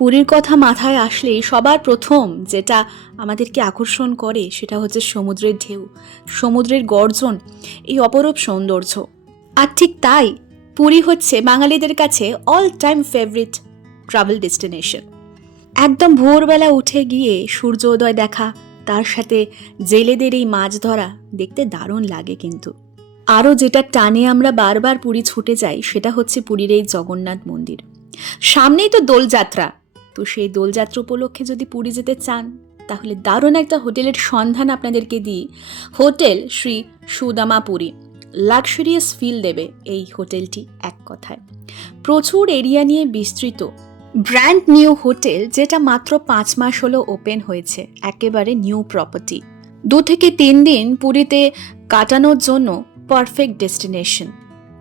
পুরীর কথা মাথায় আসলেই সবার প্রথম যেটা আমাদেরকে আকর্ষণ করে সেটা হচ্ছে সমুদ্রের ঢেউ, সমুদ্রের গর্জন, এই অপরূপ সৌন্দর্য। আর ঠিক তাই পুরী হচ্ছে বাঙালিদের কাছে all time favourite travel destination. একদম ভোরবেলা উঠে গিয়ে সূর্যোদয় দেখা, তার সাথে জেলেদের এই মাছ ধরা দেখতে দারুণ লাগে। কিন্তু আরও যেটা টানে আমরা বারবার পুরী ছুটে যাই সেটা হচ্ছে পুরীর এই জগন্নাথ মন্দির। সামনেই তো দোলযাত্রা, তো সেই দোলযাত্রা উপলক্ষে যদি পুরী যেতে চান তাহলে দারুণ একটা হোটেলের সন্ধান আপনাদেরকে দিই। Hotel Shri Sudama Puri. Luxurious feel দেবে এই হোটেলটি এক কথায়। প্রচুর এরিয়া নিয়ে বিস্তৃত ব্র্যান্ড নিউ হোটেল, যেটা মাত্র 5 মাস হলো ওপেন হয়েছে, একেবারে নিউ প্রপার্টি। 2 থেকে 3 দিন পুরীতে কাটানোর জন্য পারফেক্ট ডেস্টিনেশন।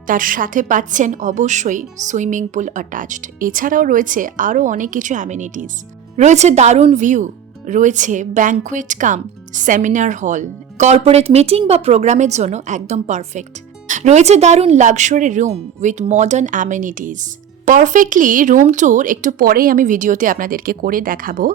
তার সাথে পাচ্ছেন অবশ্যই সুইমিং পুল অ্যাটাচড। এছাড়াও রয়েছে আরও অনেক কিছু অ্যামিনিটিস, রয়েছে দারুণ ভিউ, রয়েছে ব্যাংকুয়েট কাম সেমিনার হল, কর্পোরেট মিটিং বা প্রোগ্রামের জন্য একদম পারফেক্ট। রয়েছে দারুণ luxury room with modern amenities. Perfectly room tour একটু পরেই আমি ভিডিওতে আপনাদেরকে করে দেখাবো।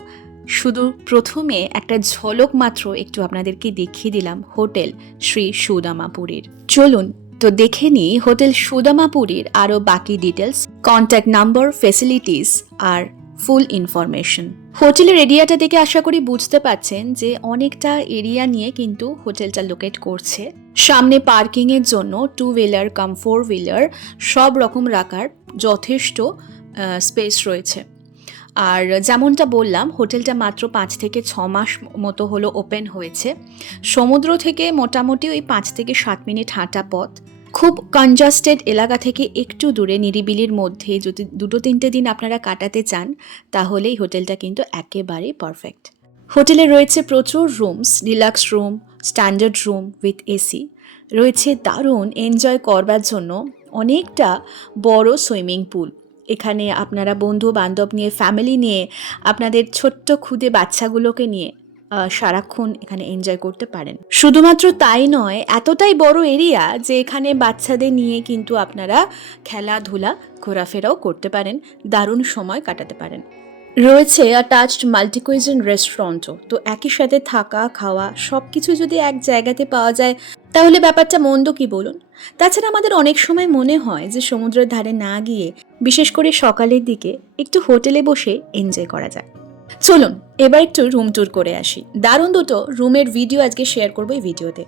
শুধু প্রথমে একটা ঝলক মাত্র একটু আপনাদেরকে দেখিয়ে দিলাম হোটেল শ্রী সুদামা পুরীর। চলুন তো দেখে নিই হোটেল সুদামা পুরীর আরও বাকি ডিটেলস, কন্ট্যাক্ট নাম্বার, ফেসিলিটিস আর ফুল ইনফরমেশন। হোটেলের এরিয়াটা দেখে আশা করি বুঝতে পারছেন যে অনেকটা এরিয়া নিয়ে কিন্তু হোটেলটা লোকেট করছে। সামনে পার্কিংয়ের জন্য 2 হুইলার কাম 4 হুইলার সব রকম রাখার যথেষ্ট স্পেস রয়েছে। আর যেমনটা বললাম, হোটেলটা মাত্র 5 থেকে 6 মাস মতো হলো ওপেন হয়েছে। সমুদ্র থেকে মোটামুটি ওই 5 থেকে 7 মিনিট হাঁটা পথ। খুব কনজাস্টেড এলাকা থেকে একটু দূরে নিরিবিলির মধ্যে যদি 2-3 দিন আপনারা কাটাতে চান তাহলে এই হোটেলটা কিন্তু একেবারেই পারফেক্ট। হোটেলে রয়েছে প্রচুর rooms, deluxe room, standard room with AC. রয়েছে দারুণ এনজয় করবার জন্য অনেকটা বড় সুইমিং পুল। এখানে আপনারা বন্ধু বান্ধব নিয়ে, ফ্যামিলি নিয়ে, আপনাদের ছোট্ট ক্ষুদে বাচ্চাগুলোকে নিয়ে সারাক্ষণ এখানে এনজয় করতে পারেন। শুধুমাত্র তাই নয়, এতটাই বড় এরিয়া যে এখানে বাচ্চাদের নিয়ে কিন্তু আপনারা খেলাধুলা, ঘোরাফেরাও করতে পারেন, দারুণ সময় কাটাতে পারেন। রয়েছে অ্যাটাচড মাল্টিকুইজিন রেস্টুরেন্টও। তো একই সাথে থাকা, খাওয়া সব কিছু যদি এক জায়গাতে পাওয়া যায় তাহলে ব্যাপারটা মন্দ কি বলুন। তাছাড়া আমাদের অনেক সময় মনে হয় যে সমুদ্রের ধারে না গিয়ে, বিশেষ করে সকালের দিকে, একটু হোটেলে বসে এনজয় করা যায়। চলুন এবার একটু রুম ট্যুর করে আসি। দারুণ দুটো রুমের ভিডিও আজকে শেয়ার করবো এই ভিডিওতে।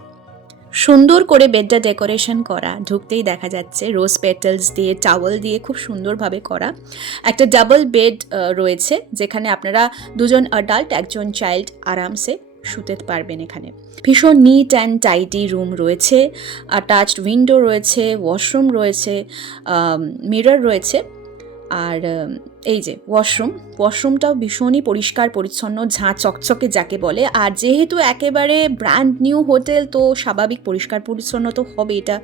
সুন্দর করে বেডটা ডেকোরেশন করা, ঢুকতেই দেখা যাচ্ছে রোজ পেটালস দিয়ে, টাওয়েল দিয়ে খুব সুন্দরভাবে করা। একটা ডাবল বেড রয়েছে যেখানে আপনারা 2জন অ্যাডাল্ট, 1জন চাইল্ড আরামসে শুতে পারবেন। এখানে ভীষণ নিট অ্যান্ড টাইডি রুম রয়েছে, অ্যাটাচড উইন্ডো রয়েছে, ওয়াশরুম রয়েছে, মিরর রয়েছে। আর এই যে ওয়াশরুমটাও ভীষণই পরিষ্কার পরিচ্ছন্ন, ঝাঁ চকচকে যাকে বলে। আর যেহেতু একেবারে ব্র্যান্ড নিউ হোটেল, তো স্বাভাবিক পরিষ্কার পরিচ্ছন্ন তো হবে, এটা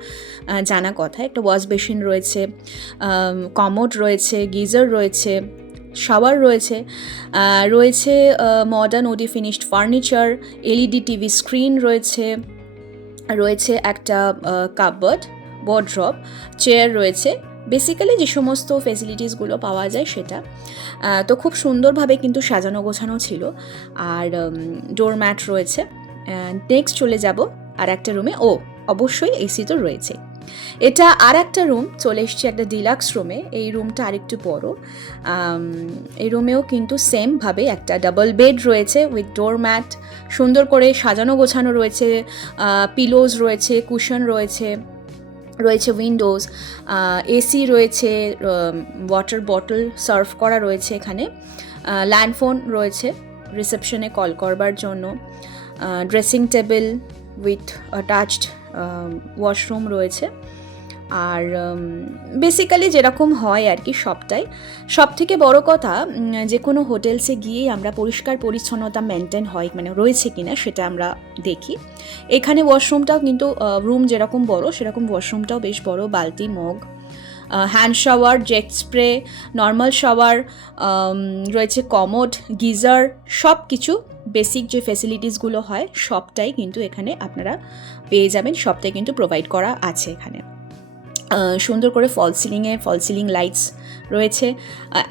জানা কথা। একটা ওয়াশ বেসিন রয়েছে, কমোড রয়েছে, গিজার রয়েছে, শাওয়ার রয়েছে, রয়েছে মডার্ন ওডি finished furniture, LED TV screen রয়েছে, রয়েছে একটা কাপবোর্ড, ওয়ার্ড্রব, চেয়ার রয়েছে। বেসিক্যালি যে সমস্ত ফেসিলিটিসগুলো পাওয়া যায় সেটা। তো খুব সুন্দরভাবে কিন্তু সাজানো গোছানো ছিল। আর ডোরম্যাট রয়েছে। নেক্সট চলে যাব আর একটা রুমে। অবশ্যই এসি তো রয়েছে। এটা আর একটা রুম, চলে এসছে একটা ডিলাক্স রুমে। এই রুমটা আরেকটু বড়। এই রুমেও কিন্তু সেমভাবে একটা ডাবল বেড রয়েছে উইথ ডোরম্যাট, সুন্দর করে সাজানো গোছানো রয়েছে, পিলোজ রয়েছে, কুশন রয়েছে, রয়েছে উইন্ডোজ, এসি রয়েছে, ওয়াটার বটল সার্ভ করা রয়েছে এখানে, ল্যান্ডফোন রয়েছে রিসেপশনে কল করবার জন্য, dressing table with attached washroom রয়েছে। আর বেসিক্যালি যেরকম হয় আর কি সবটাই। সব থেকে বড় কথা, যে কোনো হোটেলসে গিয়েই আমরা পরিষ্কার পরিচ্ছন্নতা মেনটেন হয় মানে রয়েছে কিনা সেটা আমরা দেখি। এখানে ওয়াশরুমটাও কিন্তু রুম যেরকম বড় সেরকম ওয়াশরুমটাও বেশ বড়, বালতি, mug, hand shower, jet spray, normal shower রয়েছে, কমোড, গিজার, সব কিছু বেসিক যে ফেসিলিটিসগুলো হয় সবটাই কিন্তু এখানে আপনারা পেয়ে যাবেন, সবটাই কিন্তু প্রোভাইড করা আছে এখানে। সুন্দর করে ফল সিলিং লাইটস রয়েছে।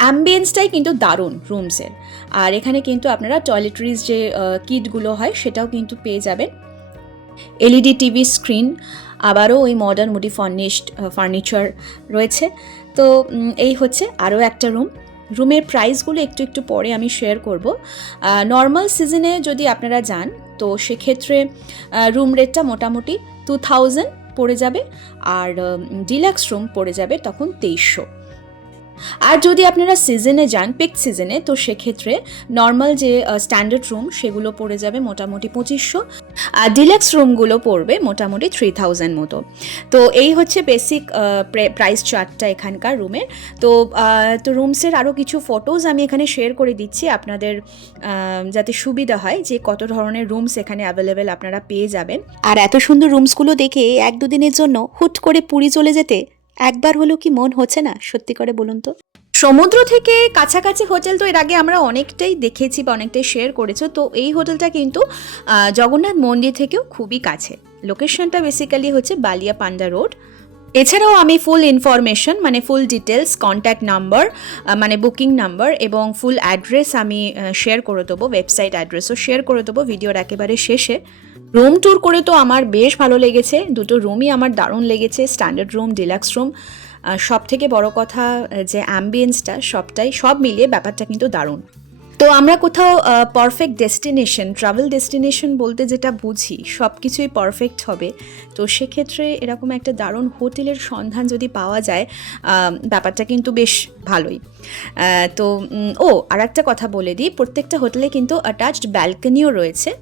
অ্যাম্বিয়েন্সটাই কিন্তু দারুণ রুমসের। আর এখানে কিন্তু আপনারা টয়লেটরিজ যে কিটগুলো হয় সেটাও কিন্তু পেয়ে যাবেন। এলইডি টিভি স্ক্রিন, আবারও ওই মডার্ন মুডি ফার্নিচার রয়েছে। তো এই হচ্ছে আরও একটা রুমের প্রাইসগুলো একটু পরে আমি শেয়ার করব। নর্মাল সিজনে যদি আপনারা যান তো সেক্ষেত্রে রুম রেটটা মোটামুটি 2000 পড়ে যাবে, আর ডিলাক্স রুম পড়ে যাবে তখন 2300। আর যদি আপনারা সিজনে যান, পিক সিজনে, তো সেক্ষেত্রে নর্মাল যে স্ট্যান্ডার্ড রুম সেগুলো পড়ে যাবে মোটামুটি 2500, আর ডিলাক্স রুমগুলো পড়বে মোটামুটি 3000 মতো। তো এই হচ্ছে বেসিক প্রাইস চার্টটা এখানকার রুমের। তো রুমসের আরও কিছু ফটোজ আমি এখানে শেয়ার করে দিচ্ছি আপনাদের যাতে সুবিধা হয় যে কত ধরনের রুমস এখানে অ্যাভেলেবেল আপনারা পেয়ে যাবেন। আর এত সুন্দর রুমসগুলো দেখে 1-2 দিনের জন্য হুট করে পুরী চলে যেতে একবার হলেও কি মন হচ্ছে না? সত্যি করে বলুন তো। সমুদ্র থেকে কাছাকাছি হোটেল তো এর আগে আমরা অনেকটাই দেখেছি বা অনেকটাই শেয়ার করেছি। তো এই হোটেলটা কিন্তু জগন্নাথ মন্দির থেকেও খুবই কাছে। লোকেশনটা বেসিক্যালি হচ্ছে বালিয়াপান্ডা রোড। এছাড়াও আমি ফুল ইনফরমেশন মানে ফুল ডিটেলস, কন্ট্যাক্ট নাম্বার মানে বুকিং নাম্বার এবং ফুল অ্যাড্রেস আমি শেয়ার করে দেবো, ওয়েবসাইট অ্যাড্রেসও শেয়ার করে দেবো ভিডিওর একেবারে শেষে। রুম ট্যুর করে তো আমার বেশ ভালো লেগেছে, দুটো রুমই আমার দারুণ লেগেছে, স্ট্যান্ডার্ড রুম, ডিলাক্স রুম। সব থেকে বড় কথা যে অ্যাম্বিয়েন্সটা সব মিলিয়ে ব্যাপারটা কিন্তু দারুণ। তো আমরা কোথাও পারফেক্ট ডেস্টিনেশন, ট্রাভেল ডেস্টিনেশন বলতে যেটা বুঝি সব কিছুই পারফেক্ট হবে, তো সেক্ষেত্রে এরকম একটা দারুণ হোটেলের সন্ধান যদি পাওয়া যায় ব্যাপারটা কিন্তু বেশ ভালোই। তো আর একটা কথা বলে দিই, প্রত্যেকটা হোটেলে কিন্তু অ্যাটাচড ব্যালকনিও রয়েছে।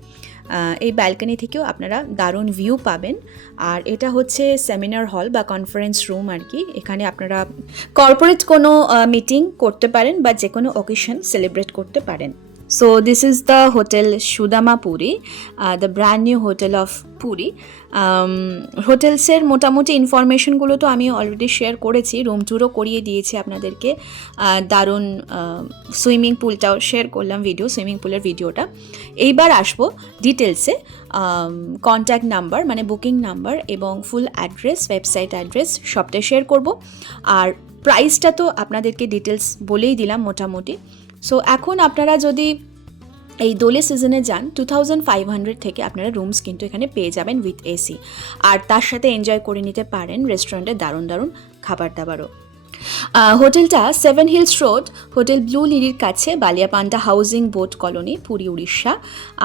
এই ব্যালকনি থেকেও আপনারা দারুণ ভিউ পাবেন। আর এটা হচ্ছে সেমিনার হল বা কনফারেন্স রুম আর কি। এখানে আপনারা কর্পোরেট কোনো মিটিং করতে পারেন বা যে কোনো অকেশন সেলিব্রেট করতে পারেন। So this is the hotel Sudama Puri, the brand new hotel of Puri. হোটেলসের মোটামুটি ইনফরমেশনগুলো তো আমি অলরেডি শেয়ার করেছি, রুম ট্যুরও করিয়ে দিয়েছি আপনাদেরকে। দারুণ সুইমিং পুলটাও শেয়ার করলাম সুইমিং পুলের ভিডিওটা। এইবার আসবো ডিটেলসে। কন্ট্যাক্ট নাম্বার মানে বুকিং নাম্বার এবং ফুল অ্যাড্রেস, ওয়েবসাইট অ্যাড্রেস সবটাই শেয়ার করব। আর প্রাইসটা তো আপনাদেরকে ডিটেলস বলেই দিলাম মোটামুটি। সো এখন আপনারা যদি এই দোলে সিজনে যান 2500 থেকে আপনারা রুমস কিন্তু এখানে পেয়ে যাবেন উইথ এসি, আর তার সাথে এনজয় করে নিতে পারেন রেস্টুরেন্টে দারুণ খাবার দাবারও। হোটেলটা 7 হিলস রোড, হোটেল ব্লু লিলির কাছে, Baliyapanda housing board colony, Puri, Orissa.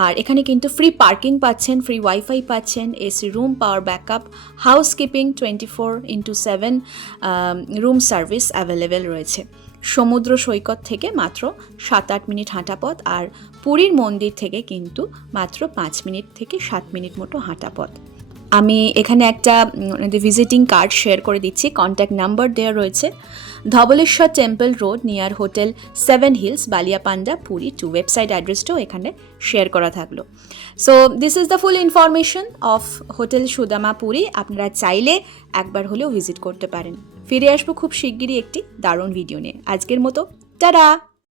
আর এখানে কিন্তু ফ্রি পার্কিং পাচ্ছেন, ফ্রি ওয়াইফাই পাচ্ছেন, AC room, power backup, housekeeping 24/7, room service available রয়েছে। সমুদ্র সৈকত থেকে মাত্র 7-8 মিনিট হাঁটা পথ, আর পুরীর মন্দির থেকে কিন্তু মাত্র 5 মিনিট থেকে 7 মিনিট মতো হাঁটা পথ। আমি এখানে একটা ভিজিটিং কার্ড শেয়ার করে দিচ্ছি, কন্ট্যাক্ট নাম্বার দেওয়া রয়েছে। Dhabaleshwar temple road near hotel 7 hills, Baliyapanda, Puri 2। Website অ্যাড্রেসটাও এখানে শেয়ার করা থাকলো। So this is the full information of hotel Sudama Puri. আপনারা চাইলে একবার হলেও ভিজিট করতে পারেন। ফিরে আসবো খুব শিগগিরই একটি দারুণ ভিডিও নিয়ে। আজকের মতো টাটা।